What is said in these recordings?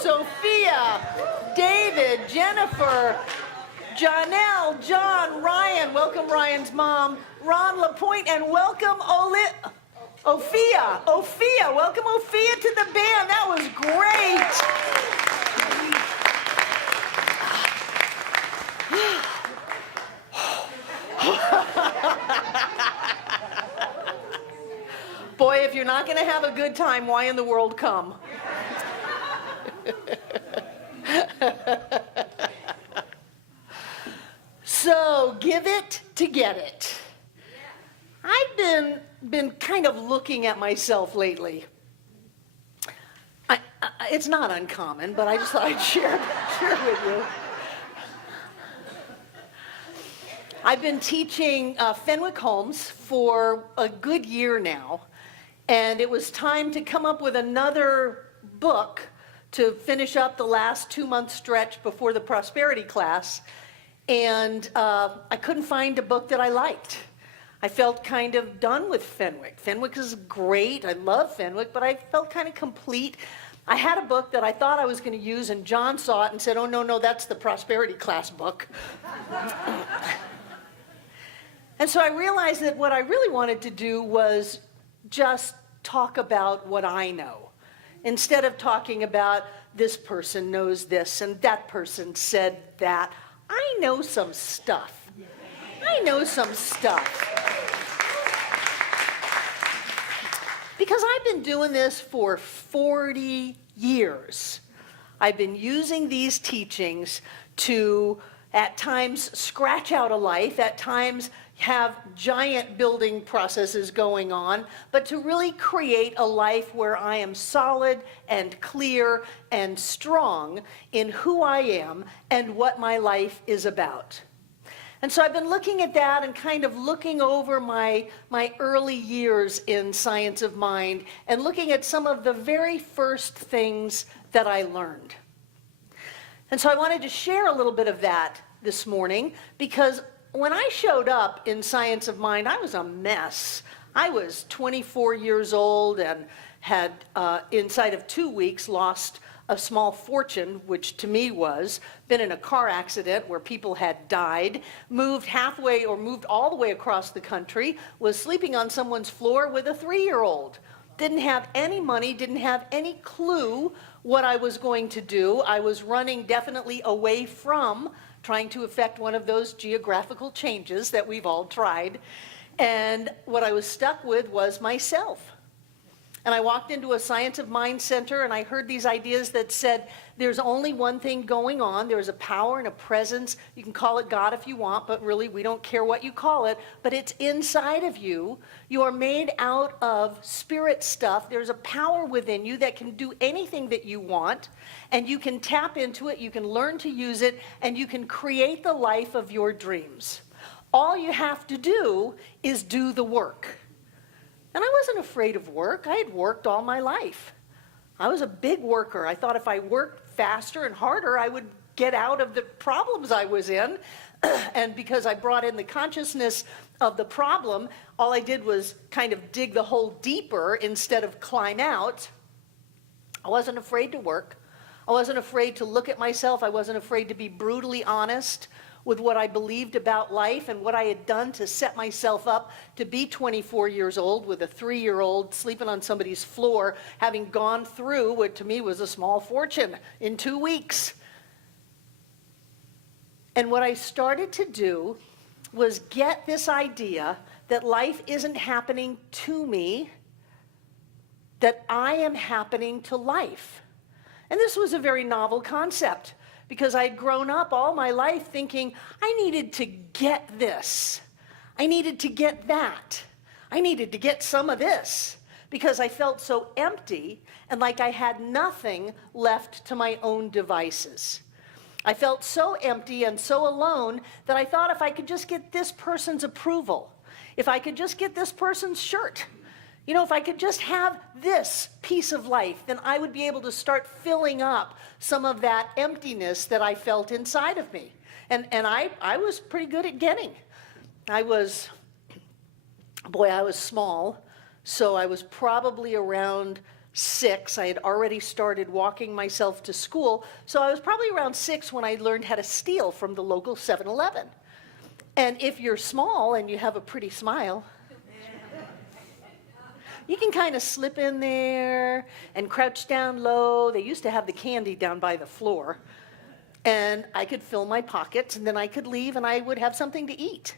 Sophia, David, Jennifer, Janelle, John, Ryan, welcome Ryan's mom, Ron LaPointe, and welcome Ophia, welcome Ophia to the band. That was great. Boy, if you're not going to have a good time, why in the world come? So, give it to get it. I've been kind of looking at myself lately. It's not uncommon, but I just thought I'd share with you. I've been teaching Fenwick Holmes for a good year now, and it was time to come up with another book to finish up the last 2-month stretch before the prosperity class, and I couldn't find a book that I liked. I felt kind of done with Fenwick. Fenwick is great. I love Fenwick, but I felt kind of complete. I had a book that I thought I was going to use, and John saw it and said, "Oh, no, that's the prosperity class book." And so I realized that what I really wanted to do was just talk about what I know, instead of talking about this person knows this and that person said that. I know some stuff. Because I've been doing this for 40 years. I've been using these teachings to, at times, scratch out a life, at times have giant building processes going on, but to really create a life where I am solid and clear and strong in who I am and what my life is about. And so I've been looking at that and kind of looking over my early years in Science of Mind and looking at some of the very first things that I learned. And so I wanted to share a little bit of that this morning, because when I showed up in Science of Mind, I was a mess. I was 24 years old and had, inside of 2 weeks, lost a small fortune, which to me was, been in a car accident where people had died, moved all the way across the country, was sleeping on someone's floor with a 3-year-old. Didn't have any money, didn't have any clue what I was going to do. I was running definitely away from trying to effect one of those geographical changes that we've all tried. And what I was stuck with was myself. And I walked into a Science of Mind center and I heard these ideas that said, there's only one thing going on. There's a power and a presence. You can call it God if you want, but really we don't care what you call it. But it's inside of you. You are made out of spirit stuff. There's a power within you that can do anything that you want. And you can tap into it, you can learn to use it, and you can create the life of your dreams. All you have to do is do the work. And I wasn't afraid of work. I had worked all my life. I was a big worker. I thought if I worked faster and harder, I would get out of the problems I was in. And because I brought in the consciousness of the problem, all I did was kind of dig the hole deeper instead of climb out. I wasn't afraid to work. I wasn't afraid to look at myself. I wasn't afraid to be brutally honest with what I believed about life and what I had done to set myself up to be 24 years old with a 3-year-old sleeping on somebody's floor, having gone through what to me was a small fortune in 2 weeks. And what I started to do was get this idea that life isn't happening to me, that I am happening to life. And this was a very novel concept, because I'd grown up all my life thinking, I needed to get this. I needed to get that. I needed to get some of this, because I felt so empty and like I had nothing left to my own devices. I felt so empty and so alone that I thought if I could just get this person's approval, if I could just get this person's shirt, if I could just have this piece of life, then I would be able to start filling up some of that emptiness that I felt inside of me. And I was pretty good at getting. I was small, so I was probably around 6. I had already started walking myself to school, so I was probably around 6 when I learned how to steal from the local 7-Eleven. And if you're small and you have a pretty smile, you can kind of slip in there and crouch down low. They used to have the candy down by the floor. And I could fill my pockets, and then I could leave, and I would have something to eat.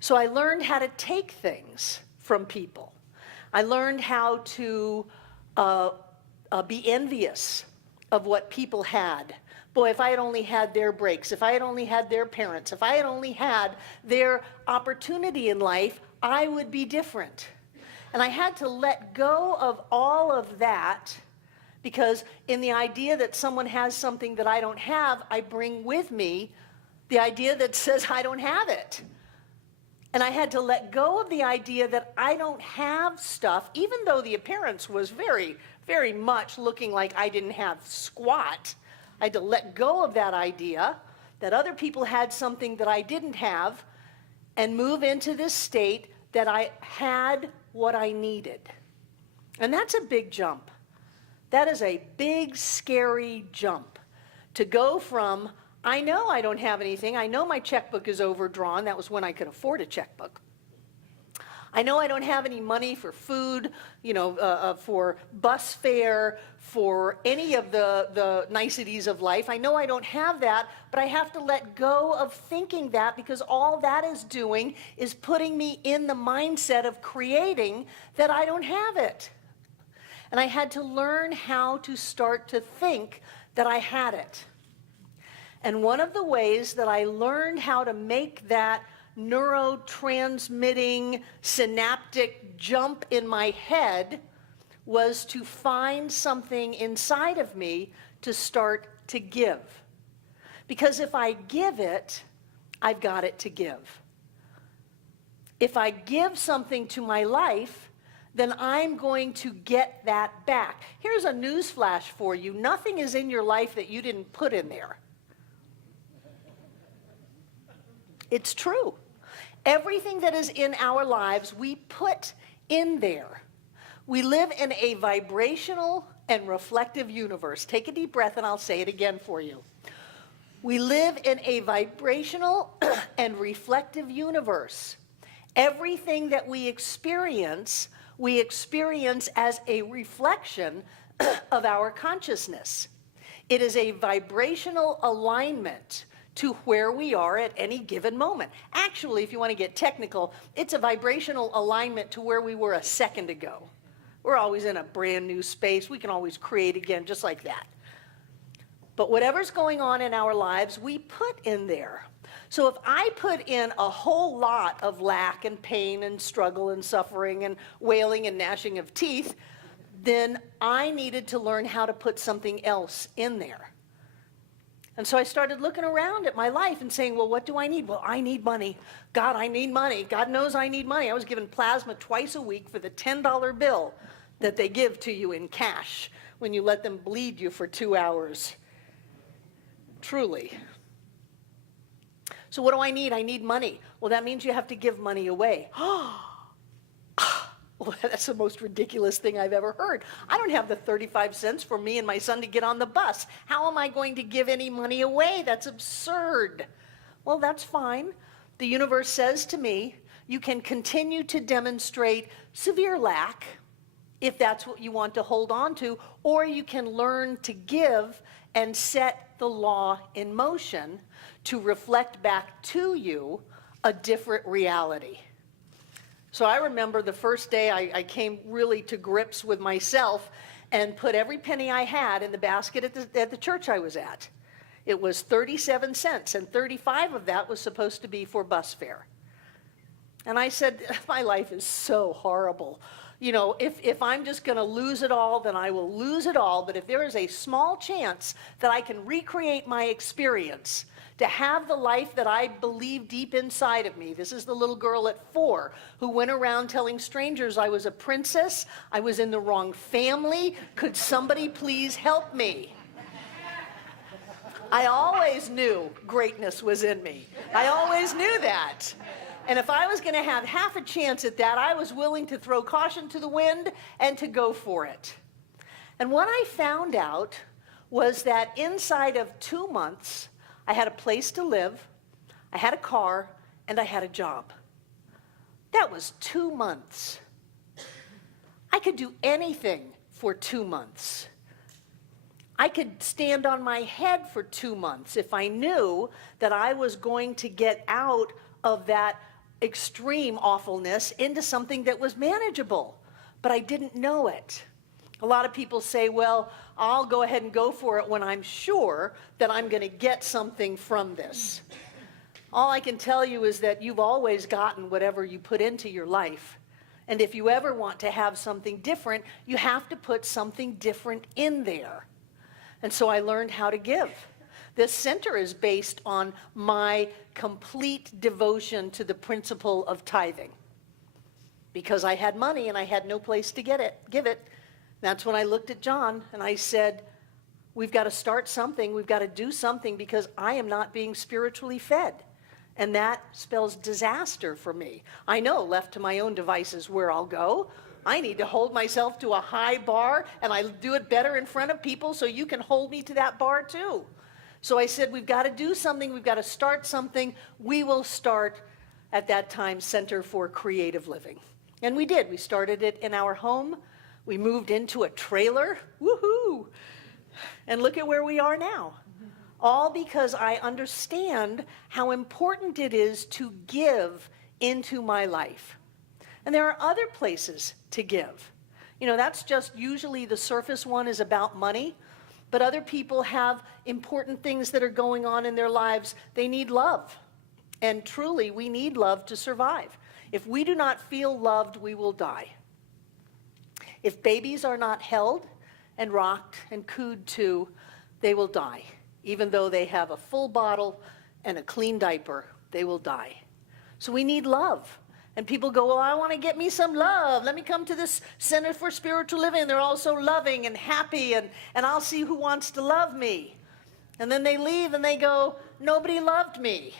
So I learned how to take things from people. I learned how to be envious of what people had. Boy, if I had only had their breaks, if I had only had their parents, if I had only had their opportunity in life, I would be different. And I had to let go of all of that, because in the idea that someone has something that I don't have, I bring with me the idea that says I don't have it. And I had to let go of the idea that I don't have stuff, even though the appearance was very, very much looking like I didn't have squat. I had to let go of that idea that other people had something that I didn't have, and move into this state that I had what I needed. And that's a big jump. That is a big, scary jump. To go from, I know I don't have anything, I know my checkbook is overdrawn, that was when I could afford a checkbook. I know I don't have any money for food, for bus fare, for any of the niceties of life. I know I don't have that, but I have to let go of thinking that, because all that is doing is putting me in the mindset of creating that I don't have it. And I had to learn how to start to think that I had it. And one of the ways that I learned how to make that neurotransmitting synaptic jump in my head was to find something inside of me to start to give. Because if I give it, I've got it to give. If I give something to my life, then I'm going to get that back. Here's a news flash for you. Nothing is in your life that you didn't put in there. It's true. Everything that is in our lives, we put in there. We live in a vibrational and reflective universe. Take a deep breath and I'll say it again for you. We live in a vibrational and reflective universe. Everything that we experience as a reflection of our consciousness. It is a vibrational alignment to where we are at any given moment. Actually, if you want to get technical, it's a vibrational alignment to where we were a second ago. We're always in a brand new space. We can always create again just like that. But whatever's going on in our lives, we put in there. So if I put in a whole lot of lack and pain and struggle and suffering and wailing and gnashing of teeth, then I needed to learn how to put something else in there. And so I started looking around at my life and saying, well, what do I need? Well, I need money. God, I need money. God knows I need money. I was given plasma twice a week for the $10 bill that they give to you in cash when you let them bleed you for 2 hours. Truly. So what do I need? I need money. Well, that means you have to give money away. Well, that's the most ridiculous thing I've ever heard. I don't have the 35 cents for me and my son to get on the bus. How am I going to give any money away? That's absurd. Well, that's fine. The universe says to me, you can continue to demonstrate severe lack if that's what you want to hold on to, or you can learn to give and set the law in motion to reflect back to you a different reality. So I remember the first day I came really to grips with myself and put every penny I had in the basket at the church I was at. It was 37 cents, and 35 of that was supposed to be for bus fare. And I said, my life is so horrible. You know, if I'm just going to lose it all, then I will lose it all. But if there is a small chance that I can recreate my experience, to have the life that I believe deep inside of me. This is the little girl at 4 who went around telling strangers I was a princess, I was in the wrong family, could somebody please help me? I always knew greatness was in me. I always knew that. And if I was going to have half a chance at that, I was willing to throw caution to the wind and to go for it. And what I found out was that inside of 2 months, I had a place to live, I had a car, and I had a job. That was 2 months. I could do anything for 2 months. I could stand on my head for 2 months if I knew that I was going to get out of that extreme awfulness into something that was manageable. But I didn't know it. A lot of people say, well, I'll go ahead and go for it when I'm sure that I'm going to get something from this. All I can tell you is that you've always gotten whatever you put into your life. And if you ever want to have something different, you have to put something different in there. And so I learned how to give. This center is based on my complete devotion to the principle of tithing. Because I had money and I had no place to give it. That's when I looked at John and I said, we've got to start something, we've got to do something because I am not being spiritually fed. And that spells disaster for me. I know, left to my own devices, where I'll go. I need to hold myself to a high bar, and I do it better in front of people so you can hold me to that bar too. So I said, we've got to do something, we've got to start something. We will start, at that time, Center for Creative Living. And we did. We started it in our home. We moved into a trailer. Woohoo! And look at where we are now. All because I understand how important it is to give into my life. And there are other places to give. You know, that's just usually the surface one is about money, but other people have important things that are going on in their lives. They need love. And truly, we need love to survive. If we do not feel loved, we will die. If babies are not held and rocked and cooed to, they will die. Even though they have a full bottle and a clean diaper, they will die. So we need love. And people go, well, I want to get me some love. Let me come to this Center for Spiritual Living. They're all so loving and happy, and I'll see who wants to love me. And then they leave and they go, nobody loved me.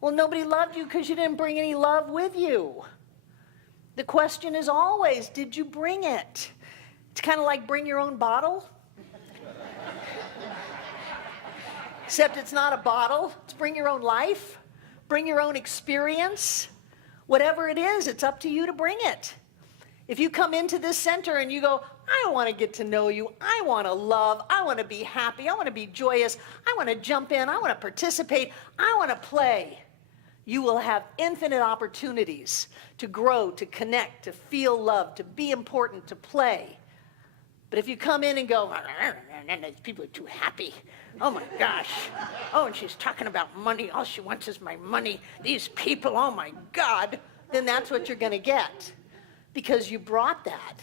Well, nobody loved you because you didn't bring any love with you. The question is always, did you bring it? It's kind of like bring your own bottle. Except it's not a bottle. It's bring your own life. Bring your own experience. Whatever it is, it's up to you to bring it. If you come into this center and you go, I want to get to know you. I want to love. I want to be happy. I want to be joyous. I want to jump in. I want to participate. I want to play. You will have infinite opportunities to grow, to connect, to feel loved, to be important, to play. But if you come in and go, these people are too happy. Oh my gosh. Oh, and she's talking about money. All she wants is my money. These people, oh my God. Then that's what you're going to get because you brought that.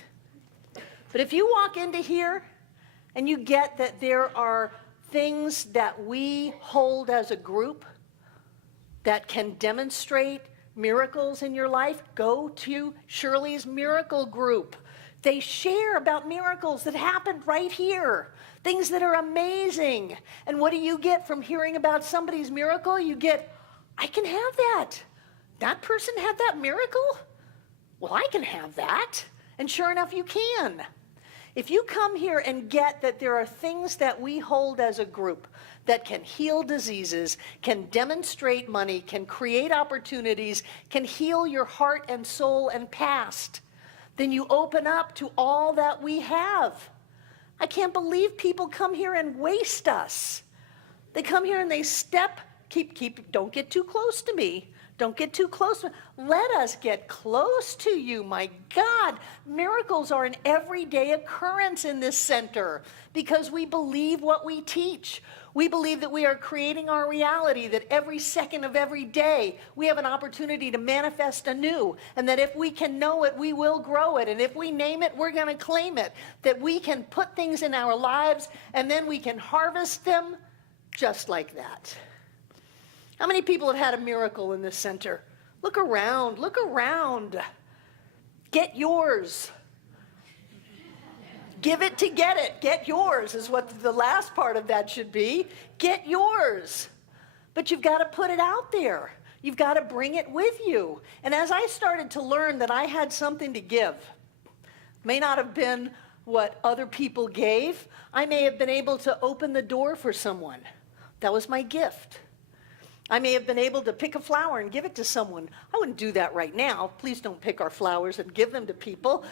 But if you walk into here and you get that there are things that we hold as a group that can demonstrate miracles in your life, go to Shirley's Miracle Group. They share about miracles that happened right here, things that are amazing. And what do you get from hearing about somebody's miracle? You get, I can have that. That person had that miracle? Well, I can have that. And sure enough, you can. If you come here and get that there are things that we hold as a group that can heal diseases, can demonstrate money, can create opportunities, can heal your heart and soul and past, then you open up to all that we have. I can't believe people come here and waste us. They come here and they step, don't get too close to me. Don't get too close. Let us get close to you, my God. Miracles are an everyday occurrence in this center because we believe what we teach. We believe that we are creating our reality, that every second of every day we have an opportunity to manifest anew, and that if we can know it, we will grow it, and if we name it, we're going to claim it, that we can put things in our lives and then we can harvest them just like that. How many people have had a miracle in this center? Look around, look around. Get yours. Give it to get it. Get yours is what the last part of that should be. Get yours. But you've got to put it out there. You've got to bring it with you. And as I started to learn that I had something to give, may not have been what other people gave. I may have been able to open the door for someone. That was my gift. I may have been able to pick a flower and give it to someone. I wouldn't do that right now. Please don't pick our flowers and give them to people.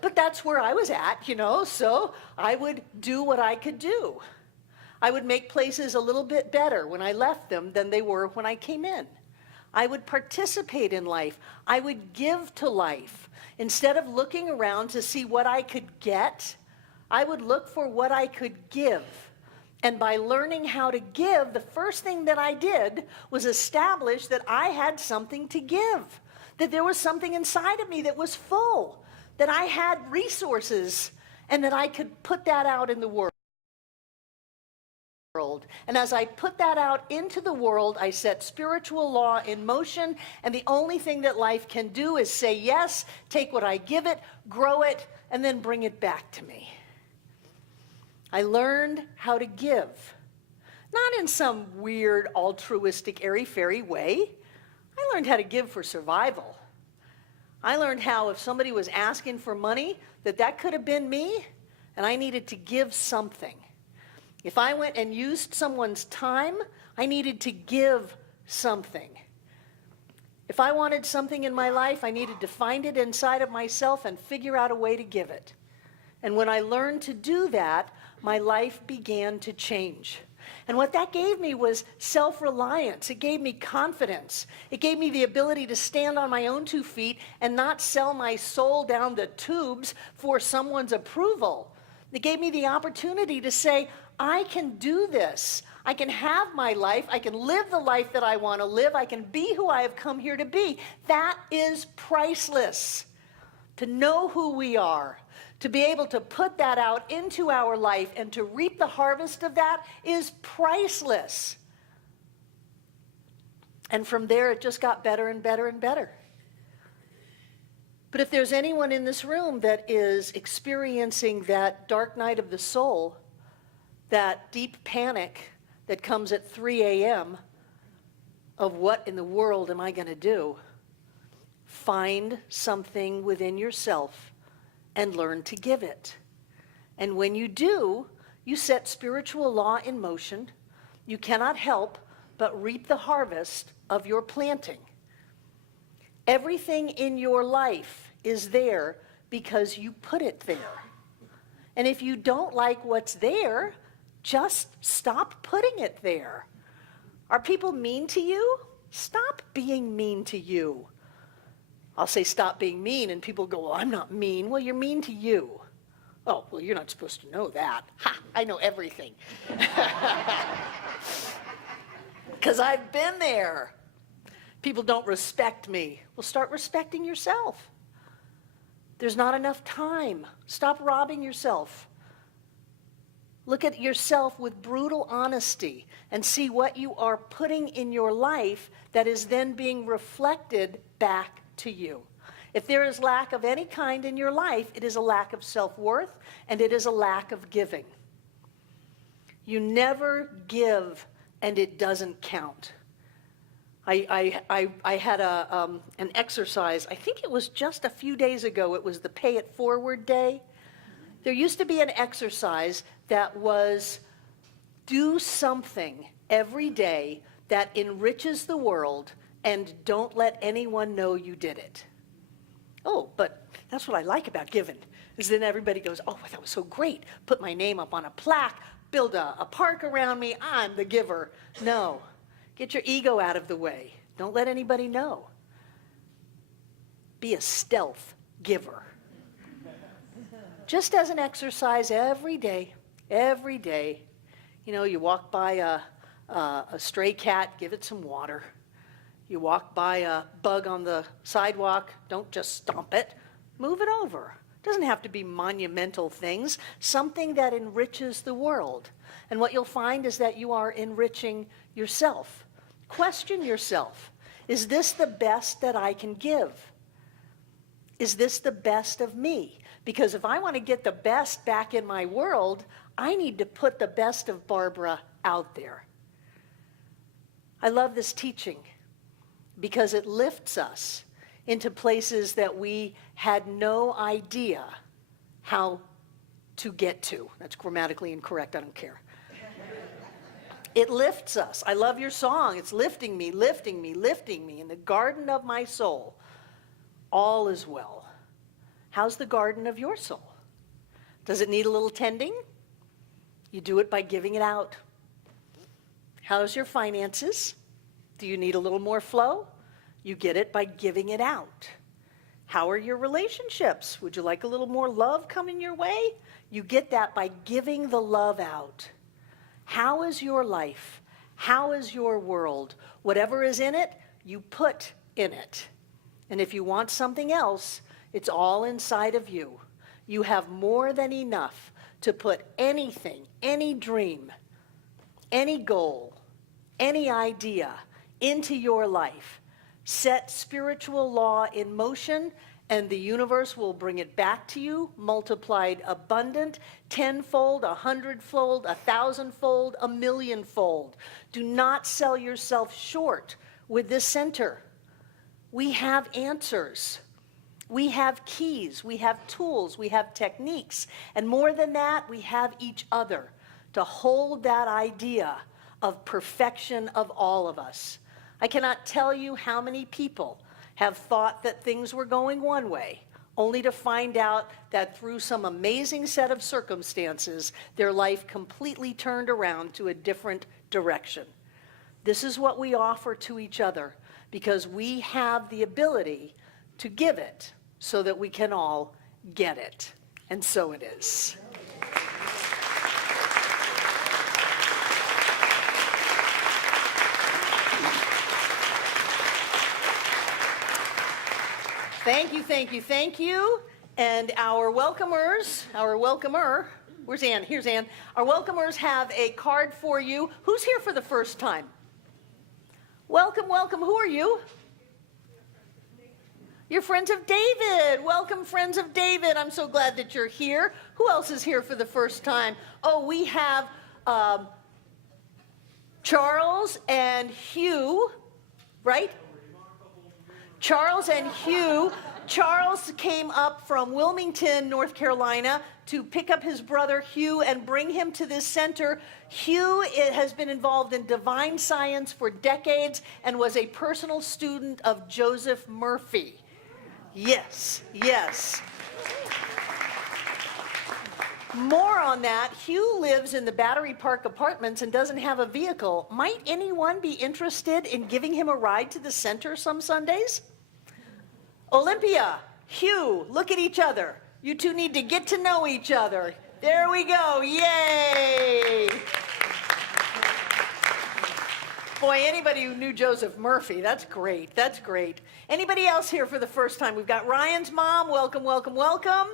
But that's where I was at, so I would do what I could do. I would make places a little bit better when I left them than they were when I came in. I would participate in life. I would give to life. Instead of looking around to see what I could get, I would look for what I could give. And by learning how to give, the first thing that I did was establish that I had something to give, that there was something inside of me that was full, that I had resources, and that I could put that out in the world. And as I put that out into the world, I set spiritual law in motion, and the only thing that life can do is say yes, take what I give it, grow it, and then bring it back to me. I learned how to give, not in some weird altruistic airy-fairy way. I learned how to give for survival. I learned how if somebody was asking for money, that could have been me, and I needed to give something. If I went and used someone's time, I needed to give something. If I wanted something in my life, I needed to find it inside of myself and figure out a way to give it. And when I learned to do that, my life began to change. And what that gave me was self-reliance. It gave me confidence. It gave me the ability to stand on my own 2 feet and not sell my soul down the tubes for someone's approval. It gave me the opportunity to say, I can do this. I can have my life. I can live the life that I want to live. I can be who I have come here to be. That is priceless. To know who we are, to be able to put that out into our life and to reap the harvest of that is priceless. And from there, it just got better and better and better. But if there's anyone in this room that is experiencing that dark night of the soul, that deep panic that comes at 3 a.m. of what in the world am I going to do? Find something within yourself and learn to give it. And when you do, you set spiritual law in motion. You cannot help but reap the harvest of your planting. Everything in your life is there because you put it there. And if you don't like what's there, just stop putting it there. Are people mean to you? Stop being mean to you. I'll say stop being mean, and people go, well, I'm not mean. Well, you're mean to you. Oh, well, you're not supposed to know that. Ha, I know everything. Because I've been there. People don't respect me. Well, start respecting yourself. There's not enough time. Stop robbing yourself. Look at yourself with brutal honesty and see what you are putting in your life that is then being reflected back to you. If there is lack of any kind in your life, it is a lack of self-worth and it is a lack of giving. You never give and it doesn't count. I had an exercise, I think it was just a few days ago, it was the Pay It Forward Day. There used to be an exercise that was do something every day that enriches the world and don't let anyone know you did it. Oh, but that's what I like about giving, is then everybody goes, oh, that was so great. Put my name up on a plaque, build a park around me, I'm the giver. No, get your ego out of the way. Don't let anybody know. Be a stealth giver. Just as an exercise every day, you walk by a stray cat, give it some water. You walk by a bug on the sidewalk, don't just stomp it, move it over. It doesn't have to be monumental things, something that enriches the world. And what you'll find is that you are enriching yourself. Question yourself, is this the best that I can give? Is this the best of me? Because if I want to get the best back in my world, I need to put the best of Barbara out there. I love this teaching because it lifts us into places that we had no idea how to get to. That's grammatically incorrect, I don't care. It lifts us. I love your song. It's lifting me, lifting me, lifting me. In the garden of my soul, all is well. How's the garden of your soul? Does it need a little tending? You do it by giving it out. How's your finances? Do you need a little more flow? You get it by giving it out. How are your relationships? Would you like a little more love coming your way? You get that by giving the love out. How is your life? How is your world? Whatever is in it, you put in it. And if you want something else, it's all inside of you. You have more than enough to put anything, any dream, any goal, any idea into your life. Set spiritual law in motion, and the universe will bring it back to you, multiplied abundant, 10-fold, 100-fold, 1,000-fold, 1,000,000-fold. Do not sell yourself short with this center. We have answers. We have keys. We have tools. We have techniques. And more than that, we have each other to hold that idea of perfection of all of us. I cannot tell you how many people have thought that things were going one way, only to find out that through some amazing set of circumstances, their life completely turned around to a different direction. This is what we offer to each other because we have the ability to give it so that we can all get it. And so it is. Thank you, thank you, thank you. And our welcomer, where's Ann? Here's Ann. Our welcomers have a card for you. Who's here for the first time? Welcome, welcome. Who are you? You're friends of David. Welcome, friends of David. I'm so glad that you're here. Who else is here for the first time? Oh, we have Charles and Hugh, right? Charles and Hugh. Charles came up from Wilmington, North Carolina, to pick up his brother Hugh and bring him to this center. Hugh has been involved in divine science for decades and was a personal student of Joseph Murphy. Yes, yes. More on that, Hugh lives in the Battery Park Apartments and doesn't have a vehicle. Might anyone be interested in giving him a ride to the center some Sundays? Olympia, Hugh, look at each other. You two need to get to know each other. There we go, yay! Boy, anybody who knew Joseph Murphy, that's great, that's great. Anybody else here for the first time? We've got Ryan's mom, welcome, welcome, welcome.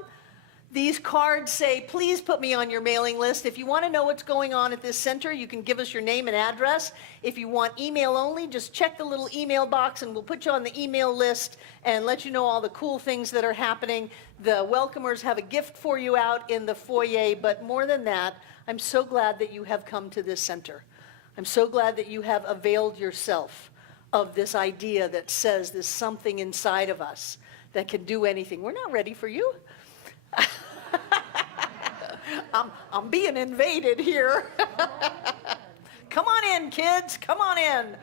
These cards say, please put me on your mailing list. If you want to know what's going on at this center, you can give us your name and address. If you want email only, just check the little email box and we'll put you on the email list and let you know all the cool things that are happening. The welcomers have a gift for you out in the foyer, but more than that, I'm so glad that you have come to this center. I'm so glad that you have availed yourself of this idea that says there's something inside of us that can do anything. We're not ready for you. I'm being invaded here. Come on in, kids. Come on in.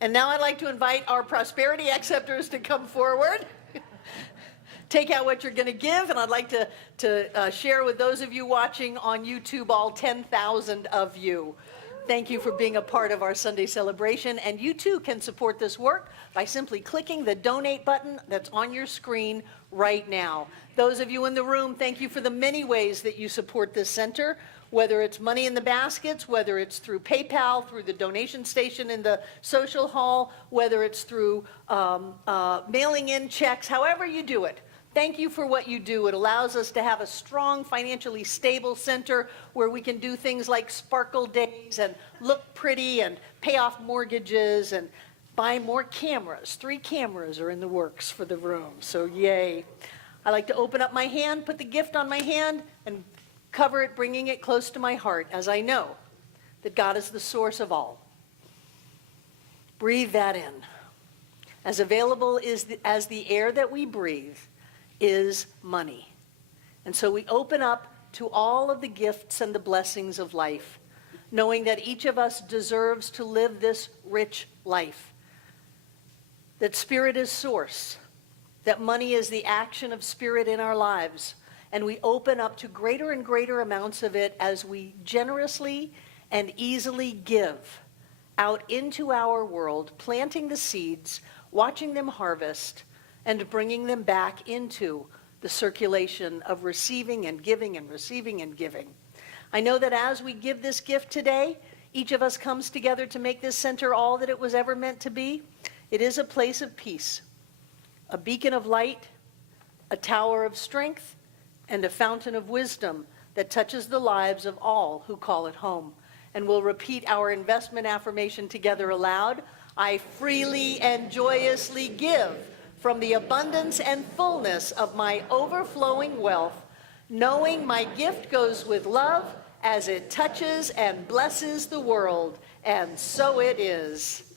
And now I'd like to invite our prosperity acceptors to come forward. Take out what you're going to give, and I'd like to share with those of you watching on YouTube, all 10,000 of you. Thank you for being a part of our Sunday celebration, and you too can support this work by simply clicking the donate button that's on your screen right now. Those of you in the room, thank you for the many ways that you support this center, whether it's money in the baskets, whether it's through PayPal, through the donation station in the social hall, whether it's through mailing in checks, however you do it. Thank you for what you do. It allows us to have a strong, financially stable center where we can do things like sparkle days and look pretty and pay off mortgages and buy more cameras. 3 cameras are in the works for the room, so yay. I like to open up my hand, put the gift on my hand, and cover it, bringing it close to my heart, as I know that God is the source of all. Breathe that in. as available as the air that we breathe, is money. And so we open up to all of the gifts and the blessings of life, knowing that each of us deserves to live this rich life, that spirit is source, that money is the action of spirit in our lives, and we open up to greater and greater amounts of it as we generously and easily give out into our world, planting the seeds, watching them harvest, and bringing them back into the circulation of receiving and giving and receiving and giving. I know that as we give this gift today, each of us comes together to make this center all that it was ever meant to be. It is a place of peace, a beacon of light, a tower of strength, and a fountain of wisdom that touches the lives of all who call it home. And we'll repeat our investment affirmation together aloud. I freely and joyously give from the abundance and fullness of my overflowing wealth, knowing my gift goes with love as it touches and blesses the world. And so it is.